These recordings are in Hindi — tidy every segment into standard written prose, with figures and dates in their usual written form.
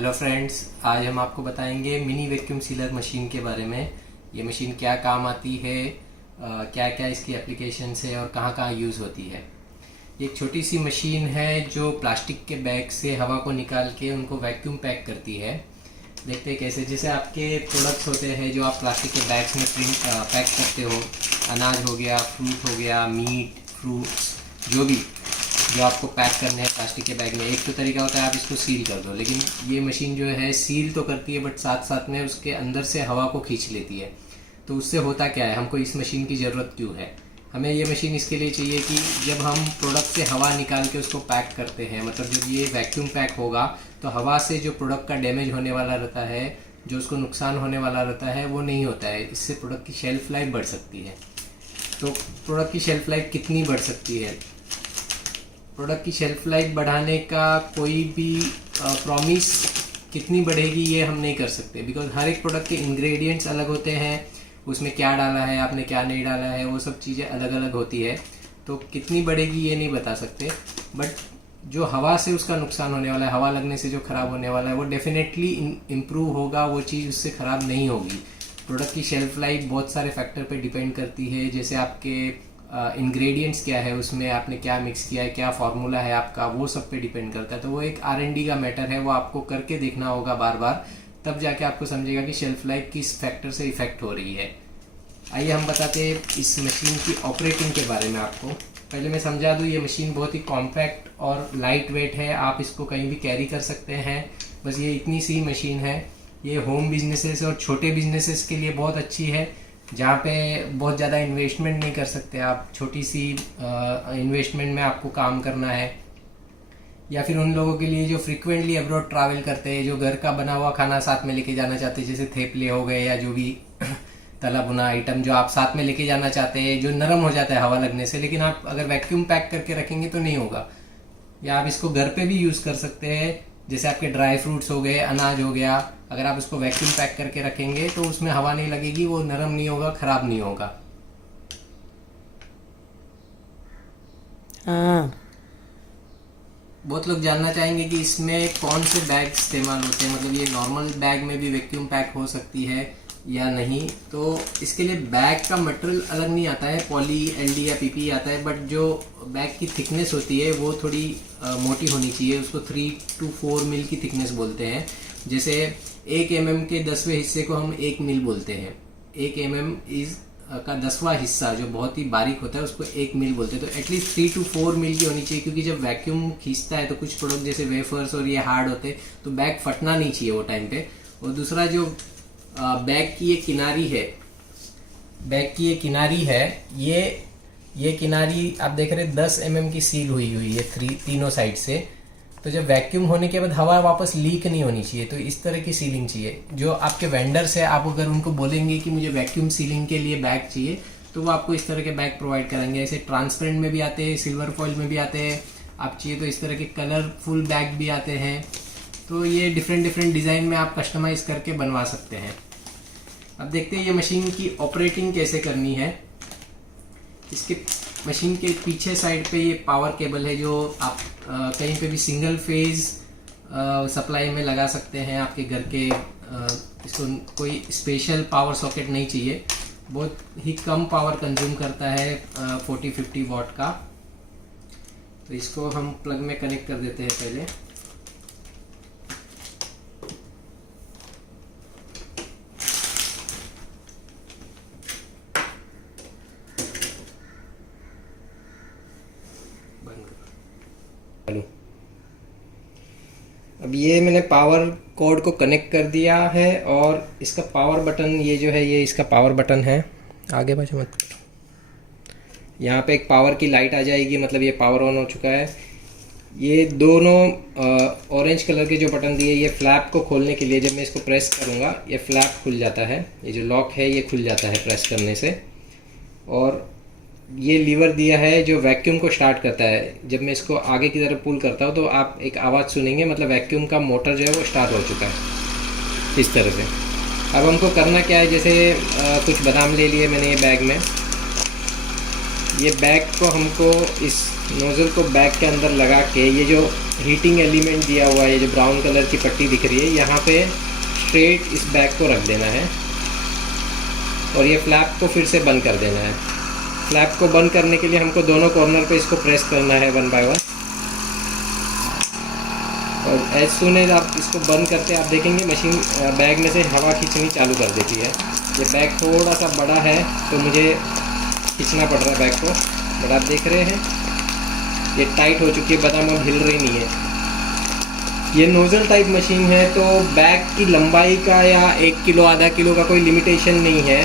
हेलो फ्रेंड्स, आज हम आपको बताएंगे मिनी वैक्यूम सीलर मशीन के बारे में। ये मशीन क्या काम आती है, क्या क्या इसकी एप्लीकेशंस है और कहाँ कहाँ यूज़ होती है। ये एक छोटी सी मशीन है जो प्लास्टिक के बैग से हवा को निकाल के उनको वैक्यूम पैक करती है। देखते हैं कैसे। जैसे आपके प्रोडक्ट्स होते हैं जो आप प्लास्टिक के बैग्स में पैक करते हो, अनाज हो गया, फ्रूट हो गया, मीट, फ्रूट्स, जो आपको पैक करने हैं प्लास्टिक के बैग में। एक तो तरीका होता है आप इसको सील कर दो, लेकिन ये मशीन जो है सील तो करती है बट साथ साथ में उसके अंदर से हवा को खींच लेती है। तो उससे होता क्या है, हमको इस मशीन की ज़रूरत क्यों है? हमें ये मशीन इसके लिए चाहिए कि जब हम प्रोडक्ट से हवा निकाल के उसको पैक करते हैं, मतलब जब ये वैक्यूम पैक होगा तो हवा से जो प्रोडक्ट का डैमेज होने वाला रहता है, जो उसको नुकसान होने वाला रहता है, वो नहीं होता है। इससे प्रोडक्ट की शेल्फ़ लाइफ बढ़ सकती है। तो प्रोडक्ट की शेल्फ़ लाइफ कितनी बढ़ सकती है? प्रोडक्ट की शेल्फ़ लाइफ बढ़ाने का कोई भी प्रॉमिस कितनी बढ़ेगी ये हम नहीं कर सकते, बिकॉज हर एक प्रोडक्ट के इंग्रेडिएंट्स अलग होते हैं। उसमें क्या डाला है आपने, क्या नहीं डाला है, वो सब चीज़ें अलग अलग होती है। तो कितनी बढ़ेगी ये नहीं बता सकते, बट जो हवा से उसका नुकसान होने वाला है, हवा लगने से जो ख़राब होने वाला है, वो डेफिनेटली इम्प्रूव होगा। वो चीज़ उससे ख़राब नहीं होगी। प्रोडक्ट की शेल्फ़ लाइफ बहुत सारे फैक्टर पे डिपेंड करती है। जैसे आपके इंग्रेडिएंट्स क्या है, उसमें आपने क्या मिक्स किया है, क्या फार्मूला है आपका, वो सब पे डिपेंड करता है। तो वो एक R&D का मैटर है, वो आपको करके देखना होगा बार बार, तब जाके आपको समझेगा कि शेल्फ लाइफ किस फैक्टर से इफेक्ट हो रही है। आइए हम बताते हैं इस मशीन की ऑपरेटिंग के बारे में। आपको पहले मैं समझा दूँ, ये मशीन बहुत ही कॉम्पैक्ट और लाइट वेट है। आप इसको कहीं भी कैरी कर सकते हैं। बस ये इतनी सी मशीन है। ये होम बिजनेसेस और छोटे बिजनेसेस के लिए बहुत अच्छी है, जहाँ पे बहुत ज़्यादा इन्वेस्टमेंट नहीं कर सकते आप। छोटी सी इन्वेस्टमेंट में आपको काम करना है, या फिर उन लोगों के लिए जो फ्रिक्वेंटली अब्रॉड ट्रैवल करते हैं, जो घर का बना हुआ खाना साथ में लेके जाना चाहते हैं, जैसे थेपले हो गए या जो भी तला भुना आइटम जो आप साथ में लेके जाना चाहते हैं, जो नरम हो जाता है हवा लगने से, लेकिन आप अगर वैक्यूम पैक करके रखेंगे तो नहीं होगा। या आप इसको घर पे भी यूज़ कर सकते हैं, जैसे आपके ड्राई फ्रूट्स हो गए, अनाज हो गया। अगर आप उसको वैक्यूम पैक करके रखेंगे तो उसमें हवा नहीं लगेगी, वो नरम नहीं होगा, ख़राब नहीं होगा। हाँ। बहुत लोग जानना चाहेंगे कि इसमें कौन से बैग इस्तेमाल होते हैं, मतलब ये नॉर्मल बैग में भी वैक्यूम पैक हो सकती है या नहीं। तो इसके लिए बैग का मटेरियल अलग नहीं आता है, पॉली LD या PP आता है, बट जो बैग की थिकनेस होती है वो थोड़ी मोटी होनी चाहिए। उसको 3 to 4 मिल की थिकनेस बोलते हैं। जैसे 1 mm के 10वें हिस्से को हम 1 मिल बोलते हैं। 1 mm का 10वां हिस्सा जो बहुत ही बारीक होता है उसको 1 मिल बोलते हैं। तो एटलीस्ट 3 to 4 मिल की होनी चाहिए, क्योंकि जब वैक्यूम खींचता है तो कुछ प्रोडक्ट जैसे वेफर्स और ये हार्ड होते हैं, तो बैग फटना नहीं चाहिए वो टाइम पे। और दूसरा जो बैग की ये किनारी है, बैग की ये किनारी है, ये किनारी आप देख रहे हैं 10 mm की सील हुई है तीनों साइड से। तो जब वैक्यूम होने के बाद हवा वापस लीक नहीं होनी चाहिए, तो इस तरह की सीलिंग चाहिए। जो आपके वेंडर्स है, आप अगर उनको बोलेंगे कि मुझे वैक्यूम सीलिंग के लिए बैग चाहिए, तो वो आपको इस तरह के बैग प्रोवाइड करेंगे। ऐसे ट्रांसपेरेंट में भी आते हैं, सिल्वर फॉइल में भी आते हैं। आप चाहिए तो इस तरह के कलरफुल बैग भी आते हैं। तो ये डिफरेंट डिज़ाइन में आप कस्टमाइज़ करके बनवा सकते हैं। अब देखते हैं ये मशीन की ऑपरेटिंग कैसे करनी है। इसके मशीन के पीछे साइड पे ये पावर केबल है, जो आप कहीं पे भी सिंगल फेज सप्लाई में लगा सकते हैं आपके घर के। इसको कोई स्पेशल पावर सॉकेट नहीं चाहिए, बहुत ही कम पावर कंज्यूम करता है, 40-50 वाट का। तो इसको हम प्लग में कनेक्ट कर देते हैं पहले। अब ये मैंने पावर कोड को कनेक्ट कर दिया है, और इसका पावर बटन ये जो है, ये इसका पावर बटन है। आगे बढ़ो मत करो। यहाँ पे एक पावर की लाइट आ जाएगी, मतलब ये पावर ऑन हो चुका है। ये दोनों ऑरेंज कलर के जो बटन दिए, ये फ्लैप को खोलने के लिए, जब मैं इसको प्रेस करूँगा ये फ्लैप खुल जाता है। ये जो लॉक है ये खुल जाता है प्रेस करने से। और ये लीवर दिया है जो वैक्यूम को स्टार्ट करता है। जब मैं इसको आगे की तरफ पुल करता हूँ तो आप एक आवाज़ सुनेंगे, मतलब वैक्यूम का मोटर जो है वो स्टार्ट हो चुका है इस तरह से। अब हमको करना क्या है, जैसे कुछ बादाम ले लिए मैंने ये बैग में। ये बैग को हमको इस नोज़ल को बैग के अंदर लगा के, ये जो हीटिंग एलिमेंट दिया हुआ है, जो ब्राउन कलर की पट्टी दिख रही है, यहाँ पे स्ट्रेट इस बैग को रख देना है और ये फ्लैप को फिर से बंद कर देना है। फ्लैप को बंद करने के लिए हमको दोनों कॉर्नर पे इसको प्रेस करना है 1 बाय 1, और एज सुन एज आप इसको बंद करते आप देखेंगे मशीन बैग में से हवा खींचनी चालू कर देती है। ये बैग थोड़ा सा बड़ा है तो मुझे खींचना पड़ रहा है बैग को, बट आप देख रहे हैं ये टाइट हो चुकी है, बादाम अब हिल रही नहीं है। ये नोज़ल टाइप मशीन है तो बैग की लंबाई का या 1 किलो आधा किलो का कोई लिमिटेशन नहीं है।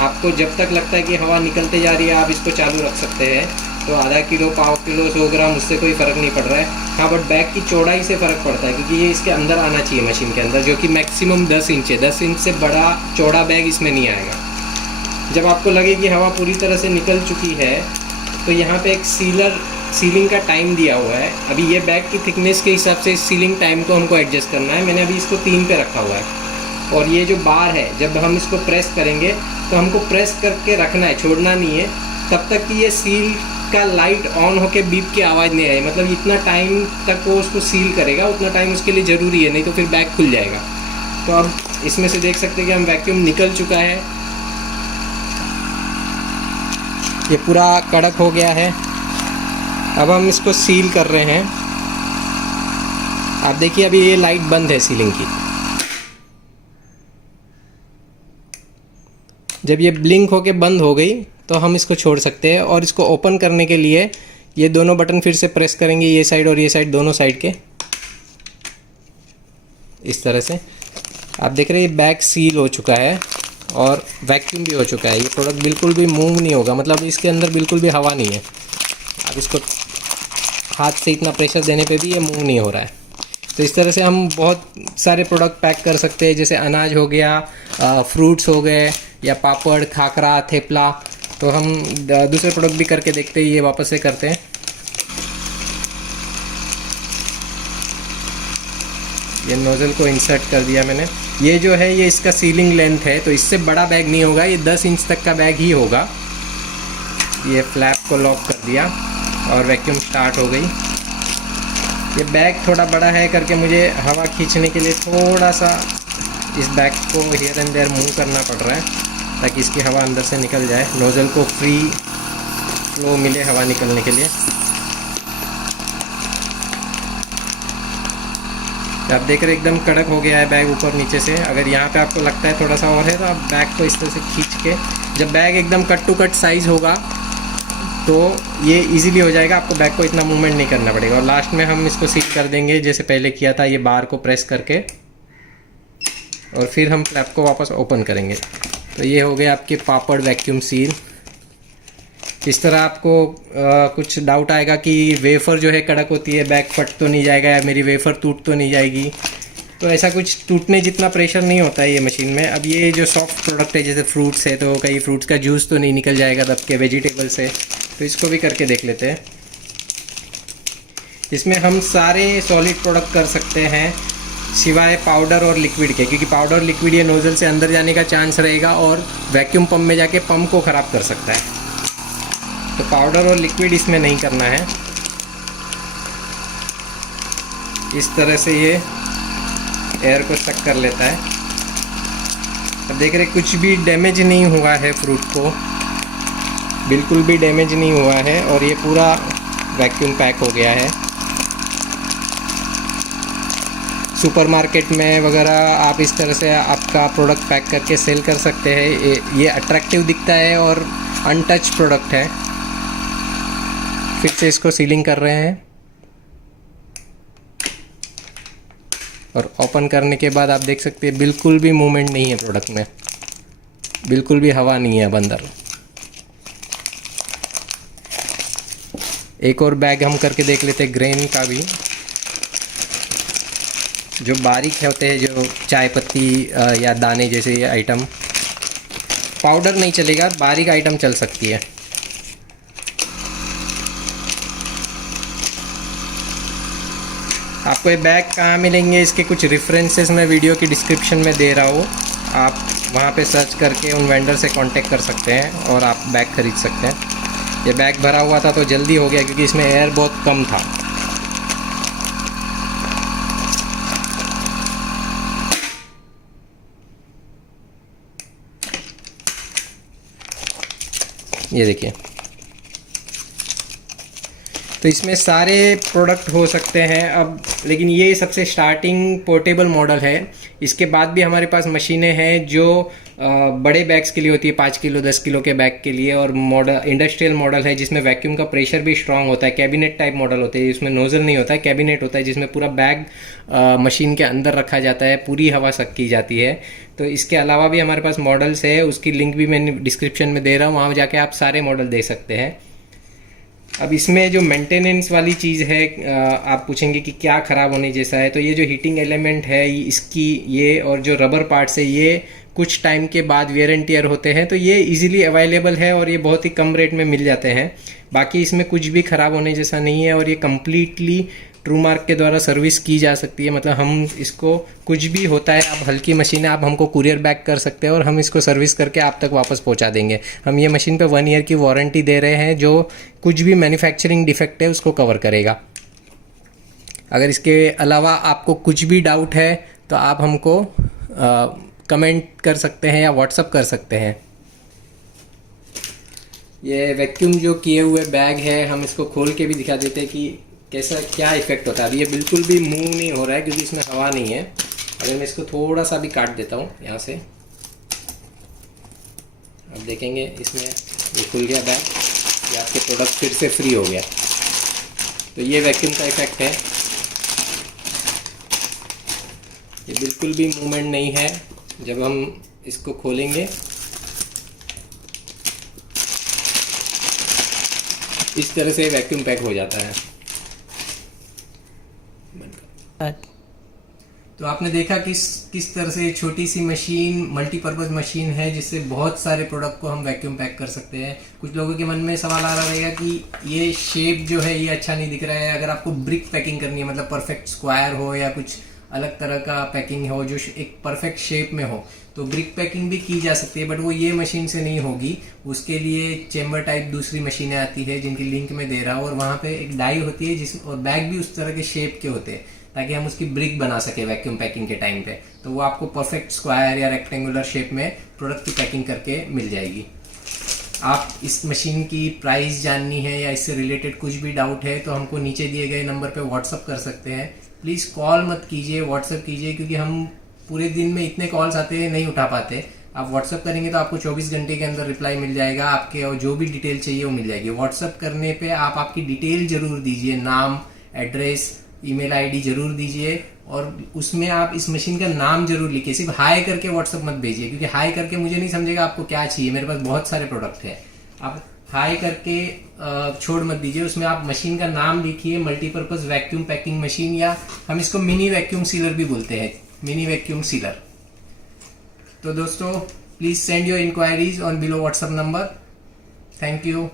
आपको जब तक लगता है कि हवा निकलते जा रही है आप इसको चालू रख सकते हैं। तो आधा किलो, पाव किलो, 100 ग्राम, उससे कोई फ़र्क नहीं पड़ रहा है। हाँ, बट बैग की चौड़ाई से फ़र्क पड़ता है क्योंकि ये इसके अंदर आना चाहिए मशीन के अंदर, जो कि मैक्सिमम 10 इंच है। 10 इंच से बड़ा चौड़ा बैग इसमें नहीं आएगा। जब आपको लगे कि हवा पूरी तरह से निकल चुकी है तो यहाँ पे एक सीलिंग का टाइम दिया हुआ है। अभी ये बैग की थिकनेस के हिसाब से इस सीलिंग टाइम को हमको एडजस्ट करना है। मैंने अभी इसको 3 पे रखा हुआ है और ये जो बार है जब हम इसको प्रेस करेंगे तो हमको प्रेस करके रखना है, छोड़ना नहीं है तब तक कि ये सील का लाइट ऑन होके बीप की आवाज़ नहीं आए। मतलब इतना टाइम तक वो उसको सील करेगा, उतना टाइम उसके लिए ज़रूरी है, नहीं तो फिर बैग खुल जाएगा। तो अब इसमें से देख सकते हैं कि हम वैक्यूम निकल चुका है, ये पूरा कड़क हो गया है। अब हम इसको सील कर रहे हैं। आप देखिए अभी ये लाइट बंद है सीलिंग की। जब ये ब्लिंक होके बंद हो गई तो हम इसको छोड़ सकते हैं, और इसको ओपन करने के लिए ये दोनों बटन फिर से प्रेस करेंगे, ये साइड और ये साइड, दोनों साइड के इस तरह से। आप देख रहे हैं ये बैग सील हो चुका है और वैक्यूम भी हो चुका है। ये प्रोडक्ट बिल्कुल भी मूव नहीं होगा, मतलब इसके अंदर बिल्कुल भी हवा नहीं है। आप इसको हाथ से इतना प्रेशर देने पे भी ये मूव नहीं हो रहा है। तो इस तरह से हम बहुत सारे प्रोडक्ट पैक कर सकते हैं, जैसे अनाज हो गया, फ्रूट्स हो गए, या पापड़, खाकरा, थेपला। तो हम दूसरे प्रोडक्ट भी करके देखते हैं, ये वापस से करते हैं। ये नोज़ल को इंसर्ट कर दिया मैंने। ये जो है ये इसका सीलिंग लेंथ है, तो इससे बड़ा बैग नहीं होगा, ये 10 इंच तक का बैग ही होगा। ये फ्लैप को लॉक कर दिया और वैक्यूम स्टार्ट हो गई। ये बैग थोड़ा बड़ा है करके मुझे हवा खींचने के लिए थोड़ा सा इस बैग को हियर एंड देयर मूव करना पड़ रहा है ताकि इसकी हवा अंदर से निकल जाए, नोज़ल को फ्री फ्लो मिले हवा निकलने के लिए। आप देख रहे एकदम कड़क हो गया है बैग ऊपर नीचे से। अगर यहाँ पे आपको लगता है थोड़ा सा और है तो आप बैग को इस तरह से खींच के, जब बैग एकदम कट टू कट साइज़ होगा तो ये इजीली हो जाएगा, आपको बैग को इतना मूवमेंट नहीं करना पड़ेगा। और लास्ट में हम इसको सील कर देंगे जैसे पहले किया था, ये बार को प्रेस करके, और फिर हम फ्लैप को वापस ओपन करेंगे। तो ये हो गया आपके पापड़ वैक्यूम सील। इस तरह आपको कुछ डाउट आएगा कि वेफ़र जो है कड़क होती है, बैग फट तो नहीं जाएगा या मेरी वेफ़र टूट तो नहीं जाएगी। तो ऐसा कुछ टूटने जितना प्रेशर नहीं होता है ये मशीन में। अब ये जो सॉफ्ट प्रोडक्ट है जैसे फ्रूट्स है, तो कई फ्रूट्स का जूस तो नहीं निकल जाएगा दब के, वेजिटेबल्स है, तो इसको भी करके देख लेते हैं। इसमें हम सारे सॉलिड प्रोडक्ट कर सकते हैं सिवाय पाउडर और लिक्विड के, क्योंकि पाउडर लिक्विड ये नोज़ल से अंदर जाने का चांस रहेगा और वैक्यूम पंप में जाके पंप को ख़राब कर सकता है। तो पाउडर और लिक्विड इसमें नहीं करना है। इस तरह से ये एयर को सक कर लेता है। अब देख रहे कुछ भी डैमेज नहीं हुआ है, फ्रूट को बिल्कुल भी डैमेज नहीं हुआ है, और ये पूरा वैक्यूम पैक हो गया है। सुपरमार्केट में वगैरह आप इस तरह से आपका प्रोडक्ट पैक करके सेल कर सकते हैं। ये अट्रैक्टिव दिखता है और अनटच प्रोडक्ट है। फिर से इसको सीलिंग कर रहे हैं और ओपन करने के बाद आप देख सकते हैं बिल्कुल भी मूवमेंट नहीं है प्रोडक्ट में, बिल्कुल भी हवा नहीं है अब अंदर। एक और बैग हम करके देख लेते हैं ग्रेन का भी, जो बारीक होते हैं, जो चाय पत्ती या दाने जैसे आइटम। पाउडर नहीं चलेगा, बारीक आइटम चल सकती है। आपको ये बैग कहाँ मिलेंगे, इसके कुछ रेफरेंसेस मैं वीडियो की डिस्क्रिप्शन में दे रहा हूँ, आप वहाँ पे सर्च करके उन वेंडर से कांटेक्ट कर सकते हैं और आप बैग ख़रीद सकते हैं। ये बैग भरा हुआ था तो जल्दी हो गया क्योंकि इसमें एयर बहुत कम था। ये देखिए, तो इसमें सारे प्रोडक्ट हो सकते हैं अब, लेकिन ये सबसे स्टार्टिंग पोर्टेबल मॉडल है। इसके बाद भी हमारे पास मशीनें हैं जो बड़े बैग्स के लिए होती है, 5 किलो 10 किलो के बैग के लिए, और मॉडल इंडस्ट्रियल मॉडल है जिसमें वैक्यूम का प्रेशर भी स्ट्रांग होता है। कैबिनेट टाइप मॉडल होते हैं, इसमें नोजल नहीं होता है, कैबिनेट होता है जिसमें पूरा बैग मशीन के अंदर रखा जाता है, पूरी हवा सक की जाती है। तो इसके अलावा भी हमारे पास मॉडल्स है, उसकी लिंक भी मैं डिस्क्रिप्शन में दे रहा हूँ, वहाँ जाके आप सारे मॉडल देख सकते हैं। अब इसमें जो मेंटेनेंस वाली चीज़ है, आप पूछेंगे कि क्या ख़राब होने जैसा है, तो ये जो हीटिंग एलिमेंट है इसकी, ये और जो रबर पार्ट्स है, ये कुछ टाइम के बाद वेयर एंड टियर होते हैं, तो ये इजीली अवेलेबल है और ये बहुत ही कम रेट में मिल जाते हैं। बाकी इसमें कुछ भी ख़राब होने जैसा नहीं है, और ये कम्प्लीटली ट्रूमार्क के द्वारा सर्विस की जा सकती है। मतलब हम इसको, कुछ भी होता है, आप हल्की मशीन है, आप हमको कुरियर बैक कर सकते हैं और हम इसको सर्विस करके आप तक वापस पहुंचा देंगे। हम ये मशीन पे 1 ईयर की वारंटी दे रहे हैं, जो कुछ भी मैन्युफैक्चरिंग डिफेक्ट है उसको कवर करेगा। अगर इसके अलावा आपको कुछ भी डाउट है तो आप हमको कमेंट कर सकते हैं या व्हाट्सअप कर सकते हैं। ये वैक्यूम जो किए हुए बैग है, हम इसको खोल के भी दिखा देते हैं कि कैसा, क्या इफेक्ट होता है। अभी ये बिल्कुल भी मूव नहीं हो रहा है क्योंकि इसमें हवा नहीं है। अगर मैं इसको थोड़ा सा भी काट देता हूँ यहाँ से, अब देखेंगे इसमें ये खुल गया बैग, ये आपके प्रोडक्ट फिर से फ्री हो गया। तो ये वैक्यूम का इफेक्ट है, ये बिल्कुल भी मूवमेंट नहीं है। जब हम इसको खोलेंगे, इस तरह से वैक्यूम पैक हो जाता है। तो आपने देखा किस तरह से छोटी सी मशीन, मल्टीपर्पज मशीन है, जिससे बहुत सारे प्रोडक्ट को हम वैक्यूम पैक कर सकते हैं। कुछ लोगों के मन में सवाल आ रहा रहेगा कि ये शेप जो है ये अच्छा नहीं दिख रहा है। अगर आपको ब्रिक पैकिंग करनी है, मतलब परफेक्ट स्क्वायर हो या कुछ अलग तरह का पैकिंग हो जो एक परफेक्ट शेप में हो, तो ब्रिक पैकिंग भी की जा सकती है, बट वो ये मशीन से नहीं होगी। उसके लिए चेम्बर टाइप दूसरी मशीनें आती है जिनकी लिंक में दे रहा हूँ, और वहाँ पे एक डाई होती है जिस, और बैग भी उस तरह के शेप के होते हैं ताकि हम उसकी ब्रिक बना सके वैक्यूम पैकिंग के टाइम पे। तो वो आपको परफेक्ट स्क्वायर या रेक्टेंगुलर शेप में प्रोडक्ट की पैकिंग करके मिल जाएगी। आप इस मशीन की प्राइस जाननी है या इससे रिलेटेड कुछ भी डाउट है तो हमको नीचे दिए गए नंबर पे व्हाट्सअप कर सकते हैं। प्लीज़ कॉल मत कीजिए, व्हाट्सअप कीजिए, क्योंकि हम पूरे दिन में इतने कॉल्स आते हैं, नहीं उठा पाते। आप व्हाट्सअप करेंगे तो आपको 24 घंटे के अंदर रिप्लाई मिल जाएगा आपके, और जो भी डिटेल चाहिए वो मिल जाएगी। व्हाट्सअप करने पे आप आपकी डिटेल जरूर दीजिए, नाम, एड्रेस, ईमेल आईडी जरूर दीजिए, और उसमें आप इस मशीन का नाम जरूर लिखिए। सिर्फ हाई करके व्हाट्सअप मत भेजिए, क्योंकि हाई करके मुझे नहीं समझेगा आपको क्या चाहिए। मेरे पास बहुत सारे प्रोडक्ट है, आप हाई करके छोड़ मत दीजिए। उसमें आप मशीन का नाम लिखिए, मल्टीपर्पज वैक्यूम पैकिंग मशीन, या हम इसको मिनी वैक्यूम सीलर भी बोलते हैं, मिनी वैक्यूम सीलर। तो दोस्तों, please send your inquiries on below WhatsApp number. Thank you.